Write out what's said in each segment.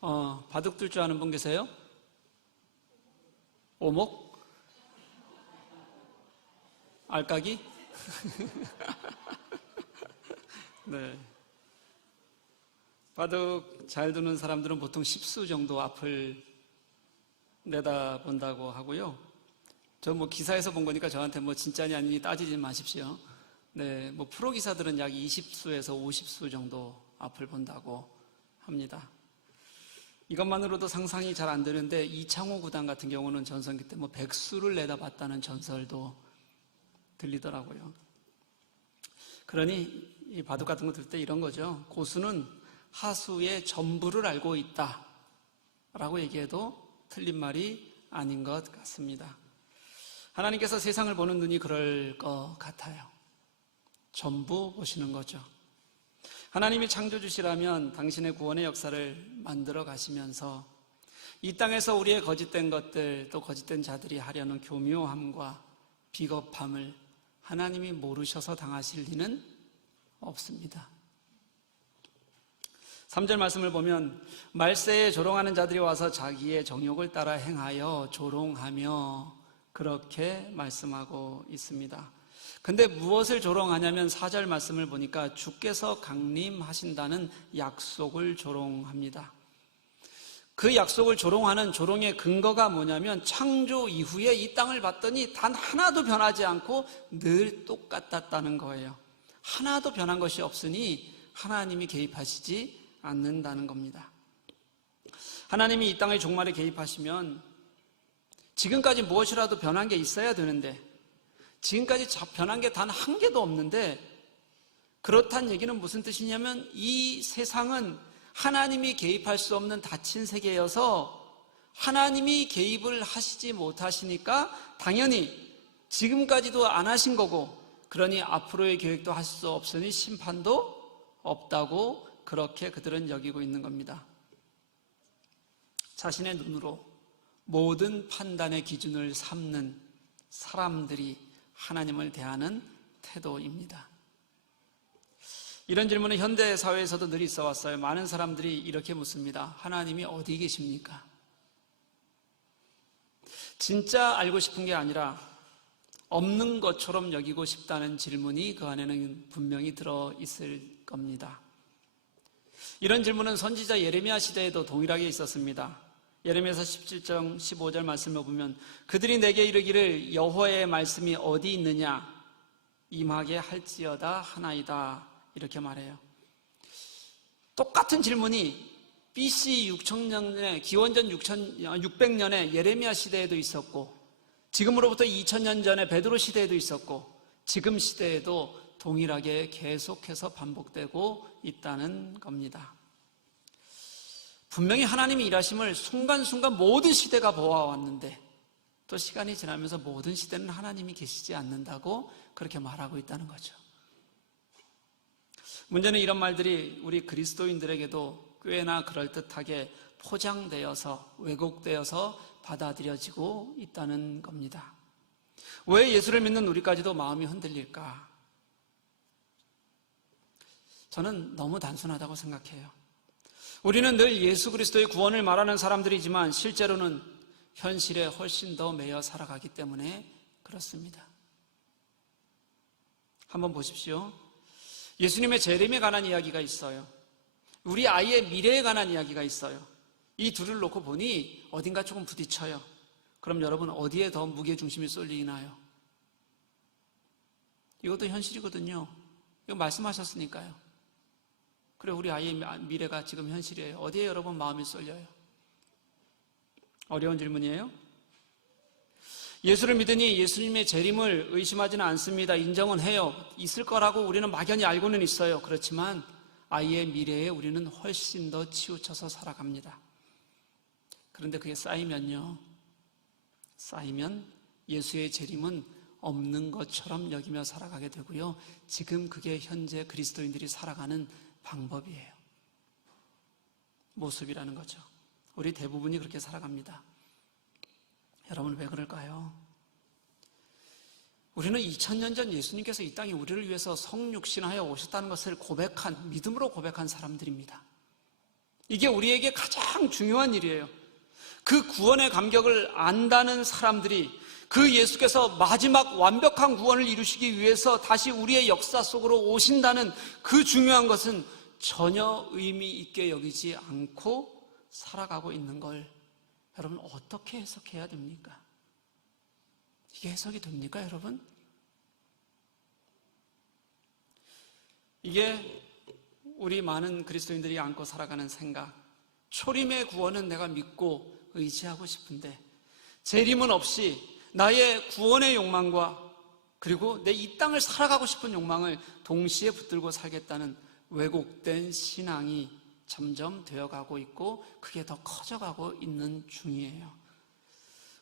바둑 둘 줄 아는 분 계세요? 오목? 알까기? 네. 바둑 잘 두는 사람들은 보통 10수 정도 앞을 내다본다고 하고요. 저 기사에서 본 거니까 저한테 진짜니 아니니 따지지 마십시오. 네, 프로 기사들은 약 20수에서 50수 정도 앞을 본다고 합니다. 이것만으로도 상상이 잘 안 되는데 이창호 구단 같은 경우는 전성기 때 100수를 내다봤다는 전설도 들리더라고요. 그러니 이 바둑 같은 거 들 때 이런 거죠. 고수는 하수의 전부를 알고 있다 라고 얘기해도 틀린 말이 아닌 것 같습니다. 하나님께서 세상을 보는 눈이 그럴 것 같아요. 전부 보시는 거죠. 하나님이 창조주시라면 당신의 구원의 역사를 만들어 가시면서 이 땅에서 우리의 거짓된 것들 또 거짓된 자들이 하려는 교묘함과 비겁함을 하나님이 모르셔서 당하실 리는 없습니다. 3절 말씀을 보면 말세에 조롱하는 자들이 와서 자기의 정욕을 따라 행하여 조롱하며 그렇게 말씀하고 있습니다. 근데 무엇을 조롱하냐면 4절 말씀을 보니까 주께서 강림하신다는 약속을 조롱합니다. 그 약속을 조롱하는 조롱의 근거가 뭐냐면 창조 이후에 이 땅을 봤더니 단 하나도 변하지 않고 늘 똑같았다는 거예요. 하나도 변한 것이 없으니 하나님이 개입하시지 않는다는 겁니다. 하나님이 이 땅의 종말에 개입하시면 지금까지 무엇이라도 변한 게 있어야 되는데 지금까지 변한 게 단 한 개도 없는데 그렇다는 얘기는 무슨 뜻이냐면 이 세상은 하나님이 개입할 수 없는 닫힌 세계여서 하나님이 개입을 하시지 못하시니까 당연히 지금까지도 안 하신 거고 그러니 앞으로의 계획도 하실 수 없으니 심판도 없다고 그렇게 그들은 여기고 있는 겁니다. 자신의 눈으로 모든 판단의 기준을 삼는 사람들이 하나님을 대하는 태도입니다. 이런 질문은 현대 사회에서도 늘 있어 왔어요. 많은 사람들이 이렇게 묻습니다. 하나님이 어디 계십니까? 진짜 알고 싶은 게 아니라 없는 것처럼 여기고 싶다는 질문이 그 안에는 분명히 들어 있을 겁니다. 이런 질문은 선지자 예레미야 시대에도 동일하게 있었습니다. 예레미야서 17장 15절 말씀을 보면 그들이 내게 이르기를 여호와의 말씀이 어디 있느냐 임하게 할지어다 하나이다 이렇게 말해요. 똑같은 질문이 BC 6천년에 기원전 600년에 예레미야 시대에도 있었고 지금으로부터 2000년 전에 베드로 시대에도 있었고 지금 시대에도 동일하게 계속해서 반복되고 있다는 겁니다. 분명히 하나님이 일하심을 순간순간 모든 시대가 보아왔는데 또 시간이 지나면서 모든 시대는 하나님이 계시지 않는다고 그렇게 말하고 있다는 거죠. 문제는 이런 말들이 우리 그리스도인들에게도 꽤나 그럴듯하게 포장되어서 왜곡되어서 받아들여지고 있다는 겁니다. 왜 예수를 믿는 우리까지도 마음이 흔들릴까? 저는 너무 단순하다고 생각해요. 우리는 늘 예수 그리스도의 구원을 말하는 사람들이지만 실제로는 현실에 훨씬 더 매여 살아가기 때문에 그렇습니다. 한번 보십시오. 예수님의 재림에 관한 이야기가 있어요. 우리 아이의 미래에 관한 이야기가 있어요. 이 둘을 놓고 보니 어딘가 조금 부딪혀요. 그럼 여러분 어디에 더 무게중심이 쏠리나요? 이것도 현실이거든요. 이거 말씀하셨으니까요. 그래 우리 아이의 미래가 지금 현실이에요. 어디에 여러분 마음이 쏠려요? 어려운 질문이에요. 예수를 믿으니 예수님의 재림을 의심하지는 않습니다. 인정은 해요. 있을 거라고 우리는 막연히 알고는 있어요. 그렇지만 아이의 미래에 우리는 훨씬 더 치우쳐서 살아갑니다. 그런데 그게 쌓이면요. 쌓이면 예수의 재림은 없는 것처럼 여기며 살아가게 되고요. 지금 그게 현재 그리스도인들이 살아가는 방법이에요. 모습이라는 거죠. 우리 대부분이 그렇게 살아갑니다. 여러분 왜 그럴까요? 우리는 2000년 전 예수님께서 이 땅에 우리를 위해서 성육신하여 오셨다는 것을 믿음으로 고백한 사람들입니다. 이게 우리에게 가장 중요한 일이에요. 그 구원의 감격을 안다는 사람들이 그 예수께서 마지막 완벽한 구원을 이루시기 위해서 다시 우리의 역사 속으로 오신다는 그 중요한 것은 전혀 의미 있게 여기지 않고 살아가고 있는 걸 여러분 어떻게 해석해야 됩니까? 이게 해석이 됩니까, 여러분? 이게 우리 많은 그리스도인들이 안고 살아가는 생각, 초림의 구원은 내가 믿고 의지하고 싶은데 재림은 없이 나의 구원의 욕망과 그리고 내 이 땅을 살아가고 싶은 욕망을 동시에 붙들고 살겠다는 왜곡된 신앙이 점점 되어가고 있고 그게 더 커져가고 있는 중이에요.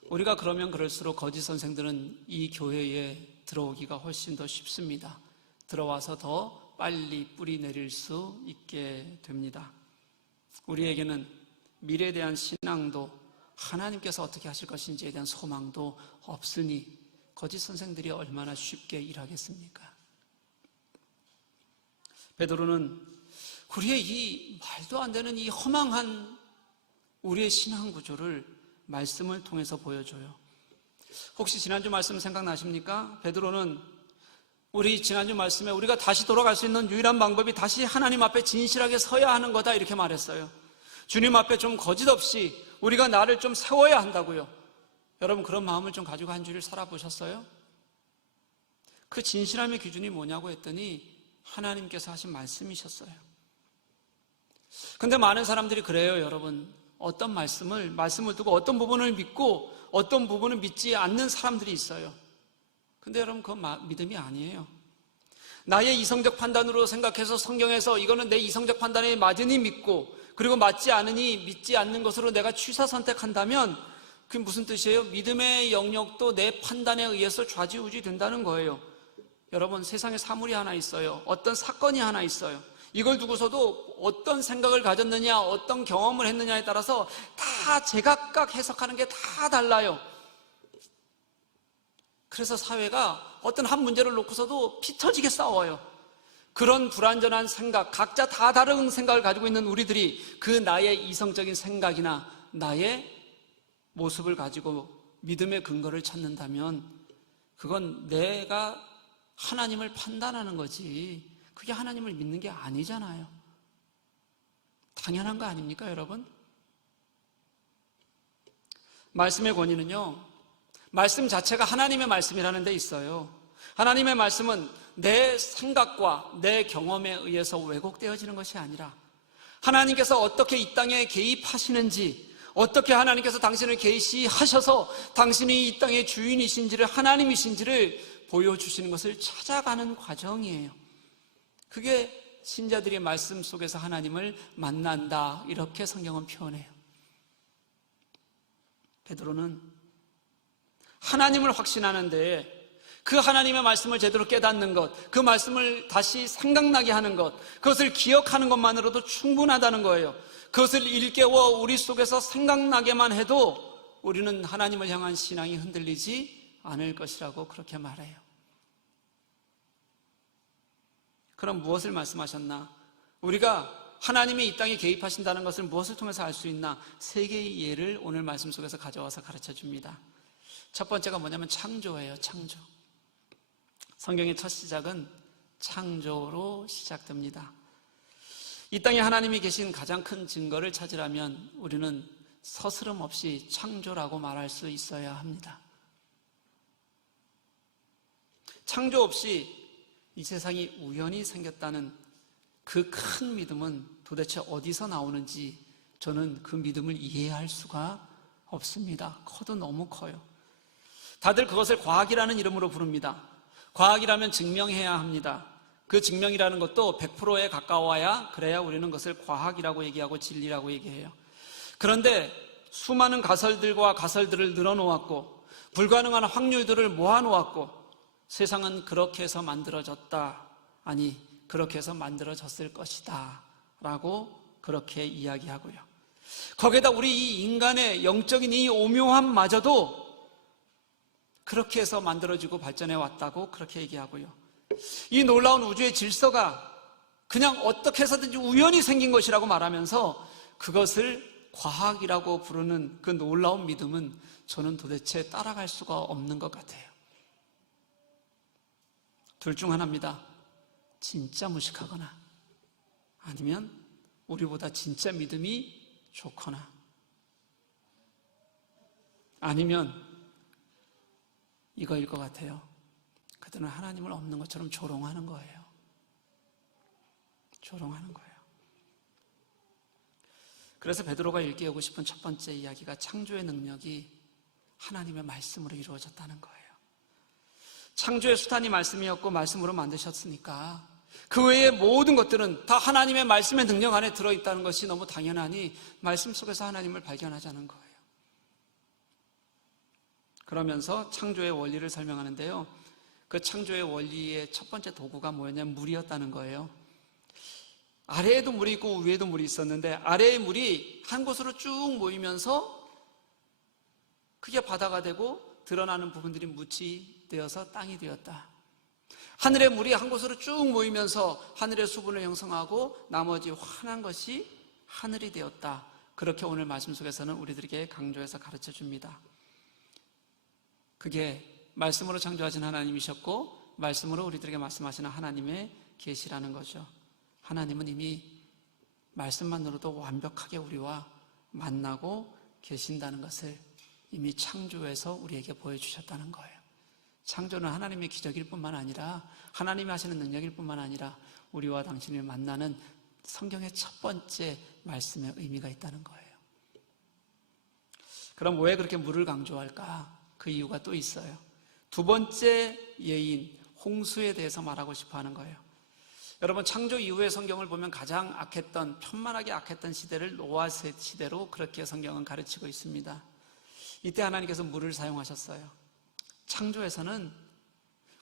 우리가 그러면 그럴수록 거짓 선생들은 이 교회에 들어오기가 훨씬 더 쉽습니다. 들어와서 더 빨리 뿌리 내릴 수 있게 됩니다. 우리에게는 미래에 대한 신앙도 하나님께서 어떻게 하실 것인지에 대한 소망도 없으니 거짓 선생들이 얼마나 쉽게 일하겠습니까? 베드로는 우리의 이 말도 안 되는 이 허망한 우리의 신앙 구조를 말씀을 통해서 보여줘요. 혹시 지난주 말씀 생각나십니까? 베드로는 우리 지난주 말씀에 우리가 다시 돌아갈 수 있는 유일한 방법이 다시 하나님 앞에 진실하게 서야 하는 거다 이렇게 말했어요. 주님 앞에 좀 거짓 없이 우리가 나를 좀 세워야 한다고요. 여러분 그런 마음을 좀 가지고 한 주를 살아보셨어요? 그 진실함의 기준이 뭐냐고 했더니 하나님께서 하신 말씀이셨어요. 근데 많은 사람들이 그래요, 여러분. 어떤 말씀을 두고 어떤 부분을 믿고 어떤 부분을 믿지 않는 사람들이 있어요. 근데 여러분 그건 믿음이 아니에요. 나의 이성적 판단으로 생각해서 성경에서 이거는 내 이성적 판단에 맞으니 믿고 그리고 맞지 않으니 믿지 않는 것으로 내가 취사 선택한다면 그게 무슨 뜻이에요? 믿음의 영역도 내 판단에 의해서 좌지우지 된다는 거예요. 여러분 세상에 사물이 하나 있어요. 어떤 사건이 하나 있어요. 이걸 두고서도 어떤 생각을 가졌느냐 어떤 경험을 했느냐에 따라서 다 제각각 해석하는 게 다 달라요. 그래서 사회가 어떤 한 문제를 놓고서도 피 터지게 싸워요. 그런 불완전한 생각, 각자 다 다른 생각을 가지고 있는 우리들이 그 나의 이성적인 생각이나 나의 모습을 가지고 믿음의 근거를 찾는다면 그건 내가 하나님을 판단하는 거지 그게 하나님을 믿는 게 아니잖아요. 당연한 거 아닙니까, 여러분? 말씀의 권위는요, 말씀 자체가 하나님의 말씀이라는 데 있어요. 하나님의 말씀은 내 생각과 내 경험에 의해서 왜곡되어지는 것이 아니라 하나님께서 어떻게 이 땅에 개입하시는지, 어떻게 하나님께서 당신을 계시하셔서 당신이 이 땅의 주인이신지를, 하나님이신지를 보여주시는 것을 찾아가는 과정이에요. 그게 신자들의 말씀 속에서 하나님을 만난다, 이렇게 성경은 표현해요. 베드로는 하나님을 확신하는데 그 하나님의 말씀을 제대로 깨닫는 것, 그 말씀을 다시 생각나게 하는 것, 그것을 기억하는 것만으로도 충분하다는 거예요. 그것을 일깨워 우리 속에서 생각나게만 해도 우리는 하나님을 향한 신앙이 흔들리지 않을 것이라고 그렇게 말해요. 그럼 무엇을 말씀하셨나? 우리가 하나님이 이 땅에 개입하신다는 것을 무엇을 통해서 알 수 있나? 세 개의 예를 오늘 말씀 속에서 가져와서 가르쳐 줍니다. 첫 번째가 뭐냐면 창조예요. 창조. 성경의 첫 시작은 창조로 시작됩니다. 이 땅에 하나님이 계신 가장 큰 증거를 찾으려면 우리는 서스럼 없이 창조라고 말할 수 있어야 합니다. 창조 없이 이 세상이 우연히 생겼다는 그 큰 믿음은 도대체 어디서 나오는지 저는 그 믿음을 이해할 수가 없습니다. 커도 너무 커요. 다들 그것을 과학이라는 이름으로 부릅니다. 과학이라면 증명해야 합니다. 그 증명이라는 것도 100%에 가까워야 그래야 우리는 그것을 과학이라고 얘기하고 진리라고 얘기해요. 그런데 수많은 가설들과 가설들을 늘어놓았고 불가능한 확률들을 모아놓았고 세상은 그렇게 해서 만들어졌다, 아니 그렇게 해서 만들어졌을 것이다 라고 그렇게 이야기하고요. 거기에다 우리 이 인간의 영적인 이 오묘함마저도 그렇게 해서 만들어지고 발전해 왔다고 그렇게 얘기하고요. 이 놀라운 우주의 질서가 그냥 어떻게 해서든지 우연히 생긴 것이라고 말하면서 그것을 과학이라고 부르는 그 놀라운 믿음은 저는 도대체 따라갈 수가 없는 것 같아요. 둘 중 하나입니다. 진짜 무식하거나 아니면 우리보다 진짜 믿음이 좋거나 아니면 이거일 것 같아요. 그들은 하나님을 없는 것처럼 조롱하는 거예요. 조롱하는 거예요. 그래서 베드로가 일깨우고 싶은 첫 번째 이야기가 창조의 능력이 하나님의 말씀으로 이루어졌다는 거예요. 창조의 수단이 말씀이었고 말씀으로 만드셨으니까 그 외의 모든 것들은 다 하나님의 말씀의 능력 안에 들어있다는 것이 너무 당연하니 말씀 속에서 하나님을 발견하자는 거예요. 그러면서 창조의 원리를 설명하는데요, 그 창조의 원리의 첫 번째 도구가 뭐였냐면 물이었다는 거예요. 아래에도 물이 있고 위에도 물이 있었는데 아래의 물이 한 곳으로 쭉 모이면서 그게 바다가 되고 드러나는 부분들이 묻이 되어서 땅이 되었다. 하늘의 물이 한 곳으로 쭉 모이면서 하늘의 수분을 형성하고 나머지 환한 것이 하늘이 되었다. 그렇게 오늘 말씀 속에서는 우리들에게 강조해서 가르쳐 줍니다. 그게 말씀으로 창조하신 하나님이셨고 말씀으로 우리들에게 말씀하시는 하나님의 계시라는 거죠. 하나님은 이미 말씀만으로도 완벽하게 우리와 만나고 계신다는 것을 이미 창조에서 우리에게 보여주셨다는 거예요. 창조는 하나님의 기적일 뿐만 아니라 하나님이 하시는 능력일 뿐만 아니라 우리와 당신을 만나는 성경의 첫 번째 말씀의 의미가 있다는 거예요. 그럼 왜 그렇게 물을 강조할까? 그 이유가 또 있어요. 두 번째 예인 홍수에 대해서 말하고 싶어 하는 거예요. 여러분, 창조 이후의 성경을 보면 가장 악했던, 편만하게 악했던 시대를 노아 시대로 그렇게 성경은 가르치고 있습니다. 이때 하나님께서 물을 사용하셨어요. 창조에서는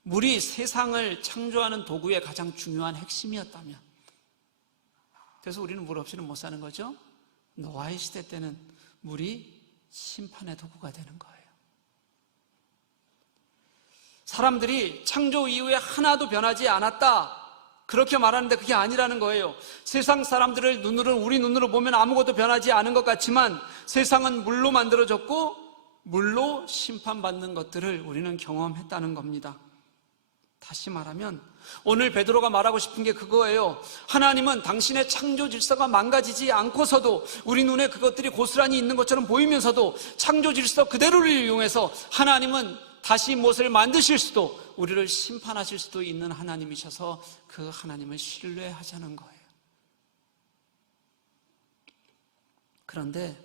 물이 세상을 창조하는 도구의 가장 중요한 핵심이었다면, 그래서 우리는 물 없이는 못 사는 거죠. 노아의 시대 때는 물이 심판의 도구가 되는 거예요. 사람들이 창조 이후에 하나도 변하지 않았다, 그렇게 말하는데 그게 아니라는 거예요. 세상 사람들을 우리 눈으로 보면 아무것도 변하지 않은 것 같지만 세상은 물로 만들어졌고 물로 심판받는 것들을 우리는 경험했다는 겁니다. 다시 말하면 오늘 베드로가 말하고 싶은 게 그거예요. 하나님은 당신의 창조 질서가 망가지지 않고서도 우리 눈에 그것들이 고스란히 있는 것처럼 보이면서도 창조 질서 그대로를 이용해서 하나님은 다시 무엇을 만드실 수도 우리를 심판하실 수도 있는 하나님이셔서 그 하나님을 신뢰하자는 거예요. 그런데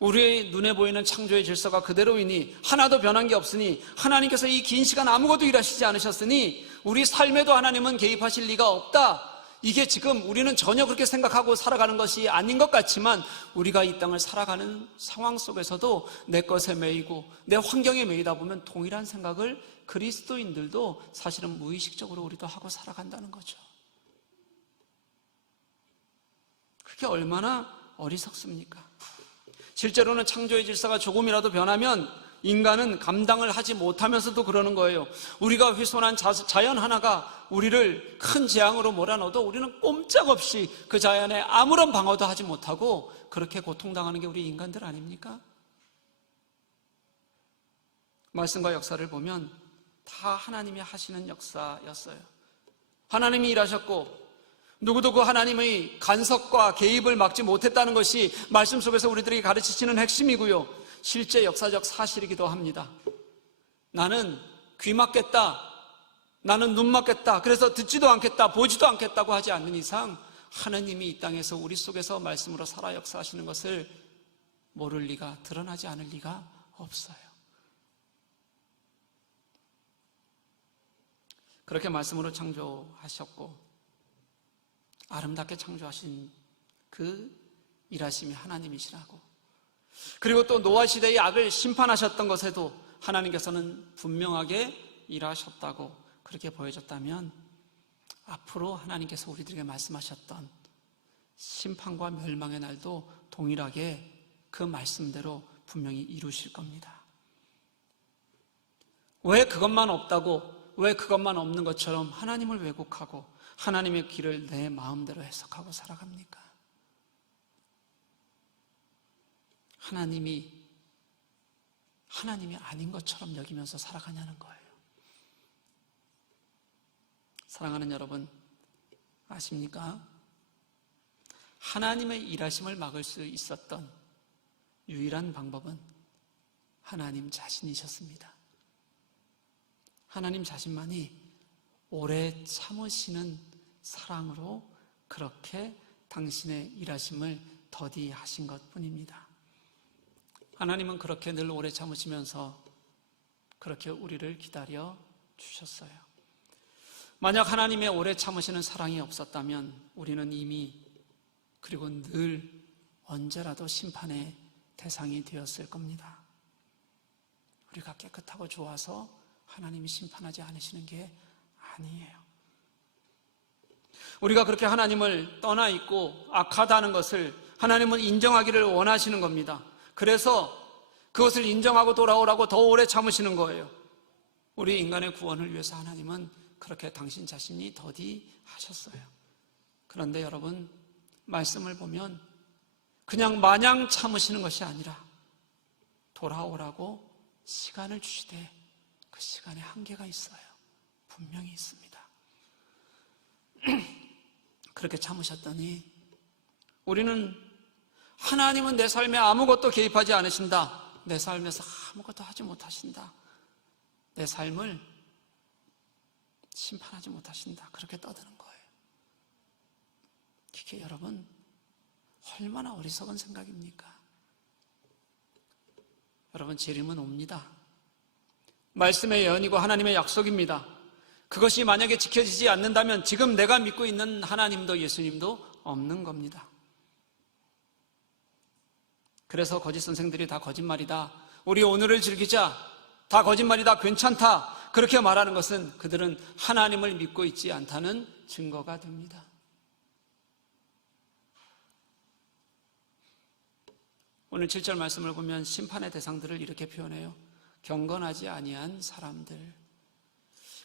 우리의 눈에 보이는 창조의 질서가 그대로이니 하나도 변한 게 없으니 하나님께서 이 긴 시간 아무것도 일하시지 않으셨으니 우리 삶에도 하나님은 개입하실 리가 없다. 이게 지금 우리는 전혀 그렇게 생각하고 살아가는 것이 아닌 것 같지만 우리가 이 땅을 살아가는 상황 속에서도 내 것에 매이고 내 환경에 매이다 보면 동일한 생각을 그리스도인들도 사실은 무의식적으로 우리도 하고 살아간다는 거죠. 그게 얼마나 어리석습니까? 실제로는 창조의 질서가 조금이라도 변하면 인간은 감당을 하지 못하면서도 그러는 거예요. 우리가 훼손한 자연 하나가 우리를 큰 재앙으로 몰아넣어도 우리는 꼼짝없이 그 자연에 아무런 방어도 하지 못하고 그렇게 고통당하는 게 우리 인간들 아닙니까? 말씀과 역사를 보면 다 하나님이 하시는 역사였어요. 하나님이 일하셨고 누구도 그 하나님의 간섭과 개입을 막지 못했다는 것이 말씀 속에서 우리들에게 가르치시는 핵심이고요, 실제 역사적 사실이기도 합니다. 나는 귀 막겠다, 나는 눈 막겠다, 그래서 듣지도 않겠다, 보지도 않겠다고 하지 않는 이상 하나님이 이 땅에서 우리 속에서 말씀으로 살아 역사하시는 것을 모를 리가, 드러나지 않을 리가 없어요. 그렇게 말씀으로 창조하셨고 아름답게 창조하신 그 일하심이 하나님이시라고, 그리고 또 노아 시대의 악을 심판하셨던 것에도 하나님께서는 분명하게 일하셨다고 그렇게 보여줬다면 앞으로 하나님께서 우리들에게 말씀하셨던 심판과 멸망의 날도 동일하게 그 말씀대로 분명히 이루실 겁니다. 왜 그것만 없다고, 왜 그것만 없는 것처럼 하나님을 왜곡하고 하나님의 길을 내 마음대로 해석하고 살아갑니까? 하나님이 아닌 것처럼 여기면서 살아가냐는 거예요. 사랑하는 여러분, 아십니까? 하나님의 일하심을 막을 수 있었던 유일한 방법은 하나님 자신이셨습니다. 하나님 자신만이 오래 참으시는 사랑으로 그렇게 당신의 일하심을 더디하신 것뿐입니다. 하나님은 그렇게 늘 오래 참으시면서 그렇게 우리를 기다려 주셨어요. 만약 하나님의 오래 참으시는 사랑이 없었다면 우리는 이미 그리고 늘 언제라도 심판의 대상이 되었을 겁니다. 우리가 깨끗하고 좋아서 하나님이 심판하지 않으시는 게 아니에요. 우리가 그렇게 하나님을 떠나 있고 악하다는 것을 하나님은 인정하기를 원하시는 겁니다. 그래서 그것을 인정하고 돌아오라고 더 오래 참으시는 거예요. 우리 인간의 구원을 위해서 하나님은 그렇게 당신 자신이 더디하셨어요. 그런데 여러분, 말씀을 보면 그냥 마냥 참으시는 것이 아니라 돌아오라고 시간을 주시되 그 시간에 한계가 있어요. 분명히 있습니다. 그렇게 참으셨더니 우리는 하나님은 내 삶에 아무것도 개입하지 않으신다. 내 삶에서 아무것도 하지 못하신다. 내 삶을 심판하지 못하신다. 그렇게 떠드는 거예요. 이게 여러분 얼마나 어리석은 생각입니까? 여러분, 재림은 옵니다. 말씀의 예언이고 하나님의 약속입니다. 그것이 만약에 지켜지지 않는다면 지금 내가 믿고 있는 하나님도 예수님도 없는 겁니다. 그래서 거짓 선생들이 다 거짓말이다, 우리 오늘을 즐기자, 다 거짓말이다, 괜찮다, 그렇게 말하는 것은 그들은 하나님을 믿고 있지 않다는 증거가 됩니다. 오늘 7절 말씀을 보면 심판의 대상들을 이렇게 표현해요. 경건하지 아니한 사람들.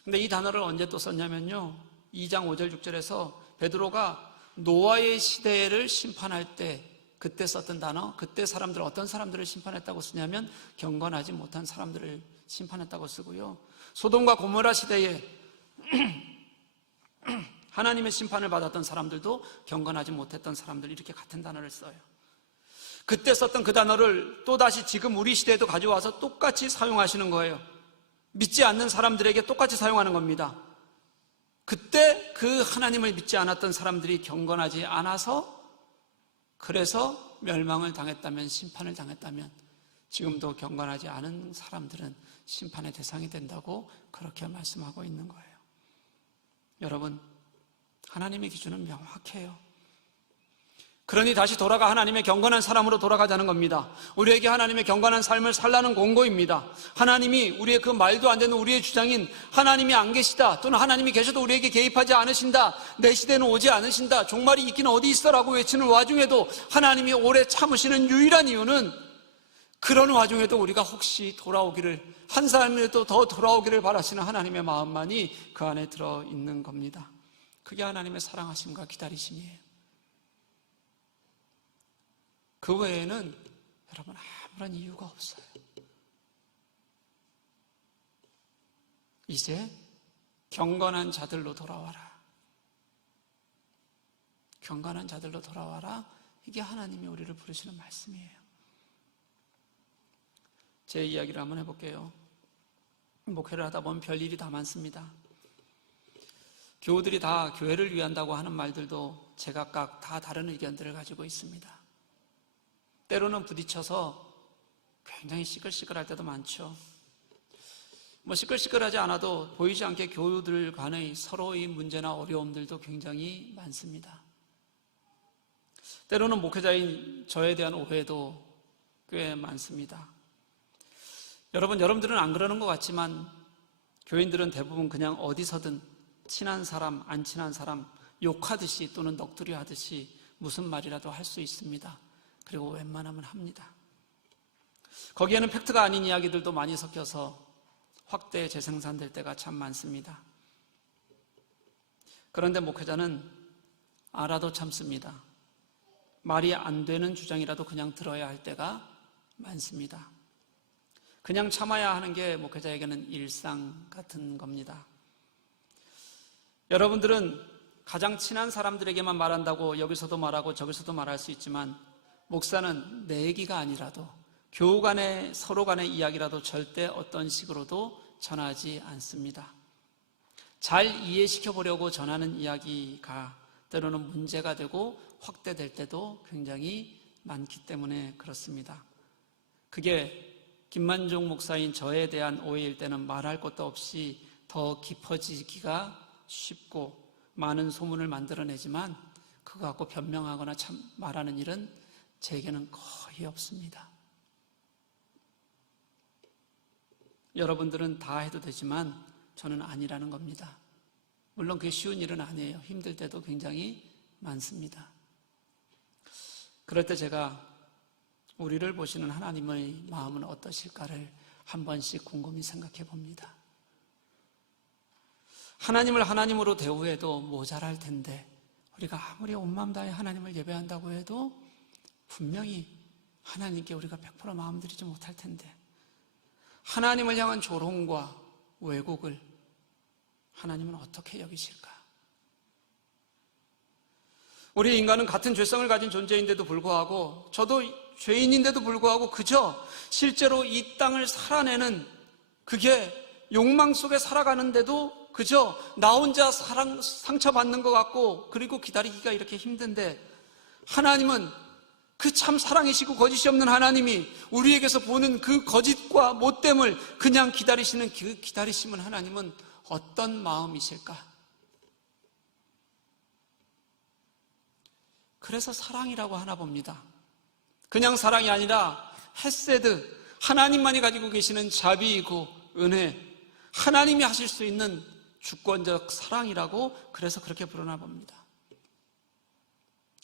근데 이 단어를 언제 또 썼냐면요, 2장 5절 6절에서 베드로가 노아의 시대를 심판할 때 그때 썼던 단어, 그때 사람들, 어떤 사람들을 심판했다고 쓰냐면 경건하지 못한 사람들을 심판했다고 쓰고요, 소돔과 고모라 시대에 하나님의 심판을 받았던 사람들도 경건하지 못했던 사람들, 이렇게 같은 단어를 써요. 그때 썼던 그 단어를 또다시 지금 우리 시대에도 가져와서 똑같이 사용하시는 거예요. 믿지 않는 사람들에게 똑같이 사용하는 겁니다. 그때 그 하나님을 믿지 않았던 사람들이 경건하지 않아서, 그래서 멸망을 당했다면, 심판을 당했다면 지금도 경건하지 않은 사람들은 심판의 대상이 된다고 그렇게 말씀하고 있는 거예요. 여러분, 하나님의 기준은 명확해요. 그러니 다시 돌아가 하나님의 경건한 사람으로 돌아가자는 겁니다. 우리에게 하나님의 경건한 삶을 살라는 공고입니다. 하나님이 우리의 그 말도 안 되는 우리의 주장인 하나님이 안 계시다, 또는 하나님이 계셔도 우리에게 개입하지 않으신다, 내 시대는 오지 않으신다, 종말이 있긴 어디 있어라고 외치는 와중에도 하나님이 오래 참으시는 유일한 이유는, 그런 와중에도 우리가 혹시 돌아오기를, 한 사람이라도 더 돌아오기를 바라시는 하나님의 마음만이 그 안에 들어있는 겁니다. 그게 하나님의 사랑하심과 기다리심이에요. 그 외에는 여러분 아무런 이유가 없어요. 이제 경건한 자들로 돌아와라. 경건한 자들로 돌아와라. 이게 하나님이 우리를 부르시는 말씀이에요. 제 이야기를 한번 해볼게요. 목회를 하다 보면 별일이 다 많습니다. 교우들이 다 교회를 위한다고 하는 말들도 제각각 다 다른 의견들을 가지고 있습니다. 때로는 부딪혀서 굉장히 시끌시끌할 때도 많죠. 시끌시끌하지 않아도 보이지 않게 교우들 간의 서로의 문제나 어려움들도 굉장히 많습니다. 때로는 목회자인 저에 대한 오해도 꽤 많습니다. 여러분들은 안 그러는 것 같지만 교인들은 대부분 그냥 어디서든 친한 사람, 안 친한 사람 욕하듯이 또는 넋두리 하듯이 무슨 말이라도 할 수 있습니다. 그리고 웬만하면 합니다. 거기에는 팩트가 아닌 이야기들도 많이 섞여서 확대 재생산될 때가 참 많습니다. 그런데 목회자는 알아도 참습니다. 말이 안 되는 주장이라도 그냥 들어야 할 때가 많습니다. 그냥 참아야 하는 게 목회자에게는 일상 같은 겁니다. 여러분들은 가장 친한 사람들에게만 말한다고 여기서도 말하고 저기서도 말할 수 있지만, 목사는 내 얘기가 아니라도 교우 간의 서로 간의 이야기라도 절대 어떤 식으로도 전하지 않습니다. 잘 이해시켜 보려고 전하는 이야기가 때로는 문제가 되고 확대될 때도 굉장히 많기 때문에 그렇습니다. 그게 김만종 목사인 저에 대한 오해일 때는 말할 것도 없이 더 깊어지기가 쉽고 많은 소문을 만들어내지만, 그거 갖고 변명하거나 말하는 일은 제게는 거의 없습니다. 여러분들은 다 해도 되지만 저는 아니라는 겁니다. 물론 그게 쉬운 일은 아니에요. 힘들 때도 굉장히 많습니다. 그럴 때 제가 우리를 보시는 하나님의 마음은 어떠실까를 한 번씩 곰곰이 생각해 봅니다. 하나님을 하나님으로 대우해도 모자랄 텐데, 우리가 아무리 온 마음 다해 하나님을 예배한다고 해도 분명히 하나님께 우리가 100% 마음들이지 못할 텐데, 하나님을 향한 조롱과 왜곡을 하나님은 어떻게 여기실까? 우리 인간은 같은 죄성을 가진 존재인데도 불구하고, 저도 죄인인데도 불구하고 그저 실제로 이 땅을 살아내는, 그게 욕망 속에 살아가는데도 그저 나 혼자 상처받는 것 같고, 그리고 기다리기가 이렇게 힘든데, 하나님은 그 참 사랑이시고 거짓이 없는 하나님이 우리에게서 보는 그 거짓과 못됨을 그냥 기다리시는 그 기다리시는 하나님은 어떤 마음이실까? 그래서 사랑이라고 하나 봅니다. 그냥 사랑이 아니라 헤세드, 하나님만이 가지고 계시는 자비이고 은혜, 하나님이 하실 수 있는 주권적 사랑이라고, 그래서 그렇게 부르나 봅니다.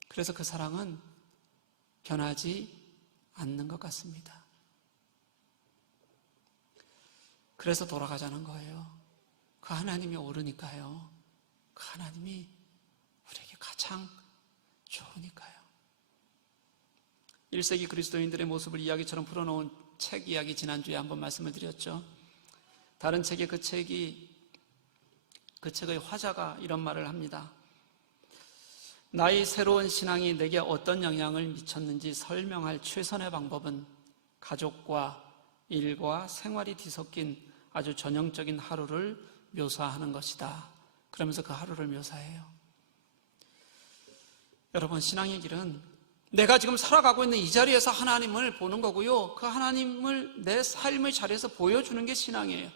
그래서 그 사랑은 변하지 않는 것 같습니다. 그래서 돌아가자는 거예요. 그 하나님이 옳으니까요. 그 하나님이 우리에게 가장 좋으니까요. 1세기 그리스도인들의 모습을 이야기처럼 풀어놓은 책 이야기 지난주에 한번 말씀을 드렸죠. 다른 책에 그 책의 화자가 이런 말을 합니다. 나의 새로운 신앙이 내게 어떤 영향을 미쳤는지 설명할 최선의 방법은 가족과 일과 생활이 뒤섞인 아주 전형적인 하루를 묘사하는 것이다. 그러면서 그 하루를 묘사해요. 여러분, 신앙의 길은 내가 지금 살아가고 있는 이 자리에서 하나님을 보는 거고요, 그 하나님을 내 삶의 자리에서 보여주는 게 신앙이에요.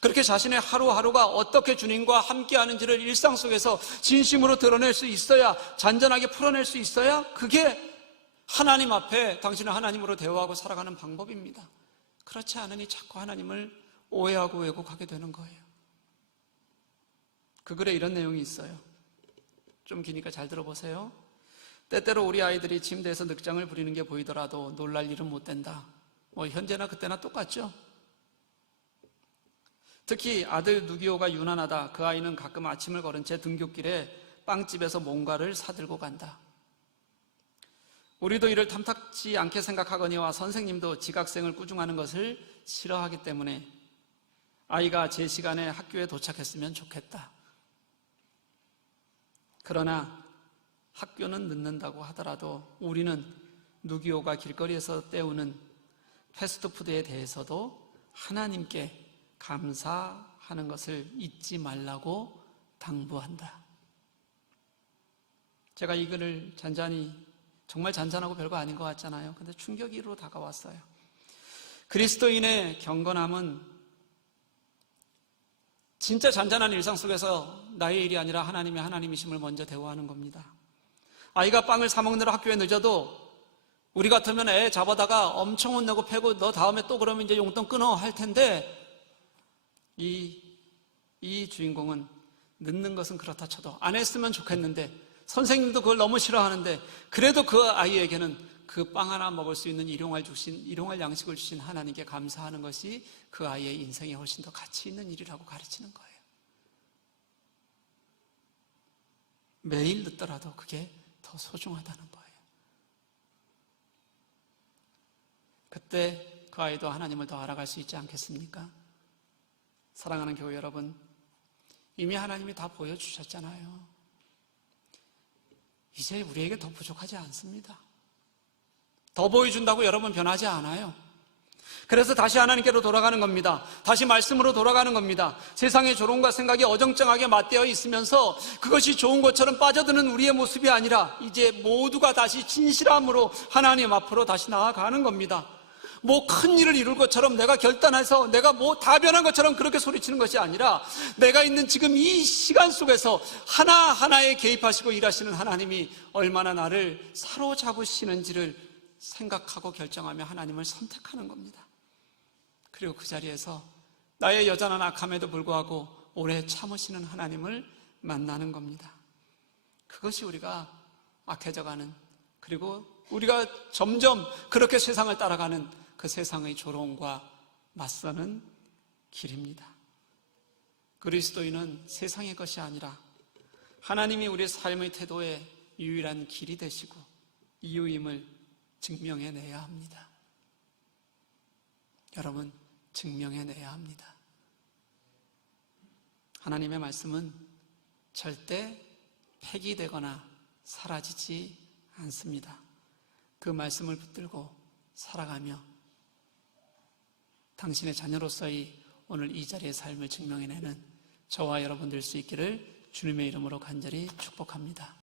그렇게 자신의 하루하루가 어떻게 주님과 함께하는지를 일상 속에서 진심으로 드러낼 수 있어야, 잔잔하게 풀어낼 수 있어야, 그게 하나님 앞에 당신은 하나님으로 대화하고 살아가는 방법입니다. 그렇지 않으니 자꾸 하나님을 오해하고 왜곡하게 되는 거예요. 그 글에 이런 내용이 있어요. 좀 기니까 잘 들어보세요. 때때로 우리 아이들이 침대에서 늑장을 부리는 게 보이더라도 놀랄 일은 못 된다. 현재나 그때나 똑같죠? 특히 아들 누기호가 유난하다. 그 아이는 가끔 아침을 걸은 채 등굣길에 빵집에서 뭔가를 사들고 간다. 우리도 이를 탐탁지 않게 생각하거니와 선생님도 지각생을 꾸중하는 것을 싫어하기 때문에 아이가 제 시간에 학교에 도착했으면 좋겠다. 그러나 학교는 늦는다고 하더라도 우리는 누기호가 길거리에서 때우는 패스트푸드에 대해서도 하나님께 감사하는 것을 잊지 말라고 당부한다. 제가 이 글을 잔잔히, 정말 잔잔하고 별거 아닌 것 같잖아요. 근데 충격으로 다가왔어요. 그리스도인의 경건함은 진짜 잔잔한 일상 속에서 나의 일이 아니라 하나님의 하나님이심을 먼저 대화하는 겁니다. 아이가 빵을 사 먹느라 학교에 늦어도 우리 같으면 애 잡아다가 엄청 혼내고 패고 너 다음에 또 그러면 이제 용돈 끊어 할 텐데, 이 주인공은 늦는 것은 그렇다 쳐도 안 했으면 좋겠는데, 선생님도 그걸 너무 싫어하는데, 그래도 그 아이에게는 그 빵 하나 먹을 수 있는 일용할 양식을 주신 하나님께 감사하는 것이 그 아이의 인생에 훨씬 더 가치 있는 일이라고 가르치는 거예요. 매일 늦더라도 그게 더 소중하다는 거예요. 그 그때 그 아이도 하나님을 더 알아갈 수 있지 않겠습니까? 사랑하는 교회 여러분, 이미 하나님이 다 보여주셨잖아요. 이제 우리에게 더 부족하지 않습니다. 더 보여준다고 여러분 변하지 않아요. 그래서 다시 하나님께로 돌아가는 겁니다. 다시 말씀으로 돌아가는 겁니다. 세상의 조롱과 생각이 어정쩡하게 맞대어 있으면서 그것이 좋은 것처럼 빠져드는 우리의 모습이 아니라 이제 모두가 다시 진실함으로 하나님 앞으로 다시 나아가는 겁니다. 뭐 큰 일을 이룰 것처럼 내가 결단해서 내가 뭐 다 변한 것처럼 그렇게 소리치는 것이 아니라 내가 있는 지금 이 시간 속에서 하나하나에 개입하시고 일하시는 하나님이 얼마나 나를 사로잡으시는지를 생각하고 결정하며 하나님을 선택하는 겁니다. 그리고 그 자리에서 나의 여전한 악함에도 불구하고 오래 참으시는 하나님을 만나는 겁니다. 그것이 우리가 악해져가는, 그리고 우리가 점점 그렇게 세상을 따라가는 그 세상의 조롱과 맞서는 길입니다. 그리스도인은 세상의 것이 아니라 하나님이 우리 삶의 태도의 유일한 길이 되시고 이유임을 증명해내야 합니다. 여러분, 증명해내야 합니다. 하나님의 말씀은 절대 폐기되거나 사라지지 않습니다. 그 말씀을 붙들고 살아가며 당신의 자녀로서의 오늘 이 자리의 삶을 증명해내는 저와 여러분 될 수 있기를 주님의 이름으로 간절히 축복합니다.